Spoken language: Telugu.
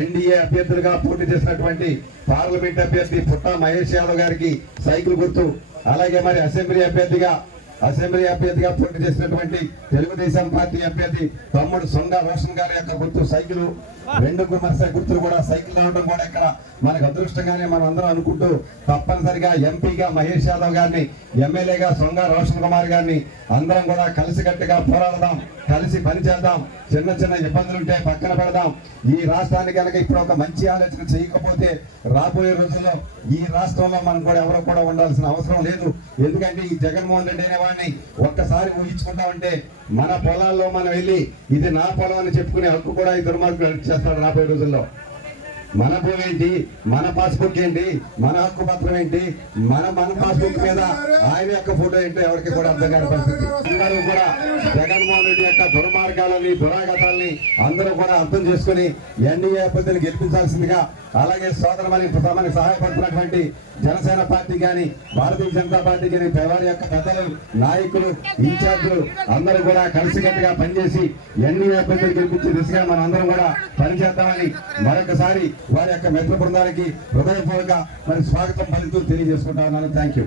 ఎన్డీఏ అభ్యర్థులుగా పోటీ చేసినటువంటి పార్లమెంట్ అభ్యర్థి పుట్టా మహేష్ యాదవ్ గారికి సైకిల్ గుర్తు, అలాగే మరి అసెంబ్లీ అభ్యర్థిగా పోటీ చేసినటువంటి తెలుగుదేశం పార్టీ అభ్యర్థి తమ్ముడు సొంగ రోషన్ గారి యొక్క గుర్తు సైకిల్, రెండు విమర్శ గుర్తులు కూడా సైకిల్ రావడం కూడా ఇక్కడ మనకు అదృష్టంగానే మనం అందరం అనుకుంటూ తప్పనిసరిగా ఎంపీగా మహేష్ యాదవ్ గారిని, ఎమ్మెల్యేగా సొంగ రోషన్ కుమార్ గారిని అందరం కూడా కలిసికట్టుగా పోరాడదాం, కలిసి పనిచేద్దాం. చిన్న చిన్న ఇబ్బందులు ఉంటే పక్కన పెడదాం. ఈ రాష్ట్రానికి కనుక ఇప్పుడు ఒక మంచి ఆలోచన చేయకపోతే రాబోయే రోజుల్లో ఈ రాష్ట్రంలో మనం కూడా ఎవరో కూడా ఉండాల్సిన అవసరం లేదు. ఎందుకంటే ఈ జగన్మోహన్ రెడ్డి అనే వాడిని ఒక్కసారి ఊహించుకుంటామంటే మన పొలాల్లో మనం వెళ్ళి ఇది నా పొలం అని చెప్పుకునే హక్కు కూడా ఈ దుర్మార్గులు చేస్తాడు రాబోయే రోజుల్లో. మన భూమి ఏంటి, మన పాస్బుక్ ఏంటి, మన హక్కు పత్రం ఏంటి, మన పాస్బుక్ మీద ఆయన యొక్క ఫోటో ఏంటో ఎవరికి కూడా అర్థం కాని పరిస్థితి. అందరూ కూడా జగన్మోహన్ రెడ్డి యొక్క దుర్మార్గాలని, దురాగతాలని అందరూ కూడా అర్థం చేసుకుని ఎన్డీఏ అభ్యర్థిని గెలిపించాల్సిందిగా, అలాగే సోదరులకు మనకి సహాయపడుతున్నటువంటి జనసేన పార్టీ కానీ, భారతీయ జనతా పార్టీ కానీ, వారి యొక్క పెద్దలు, నాయకులు, ఇన్ఛార్జీలు అందరూ కూడా కలిసికట్టుగా పనిచేసి ఎన్డీఏ అభ్యర్థులు గెలిపించే దిశగా మనం అందరం కూడా పనిచేద్దామని మరొకసారి వారి యొక్క మిత్ర బృందానికి హృదయపూర్వక మరి స్వాగతం పలుకుతూ తెలియజేసుకుంటా ఉన్నాను. Thank you.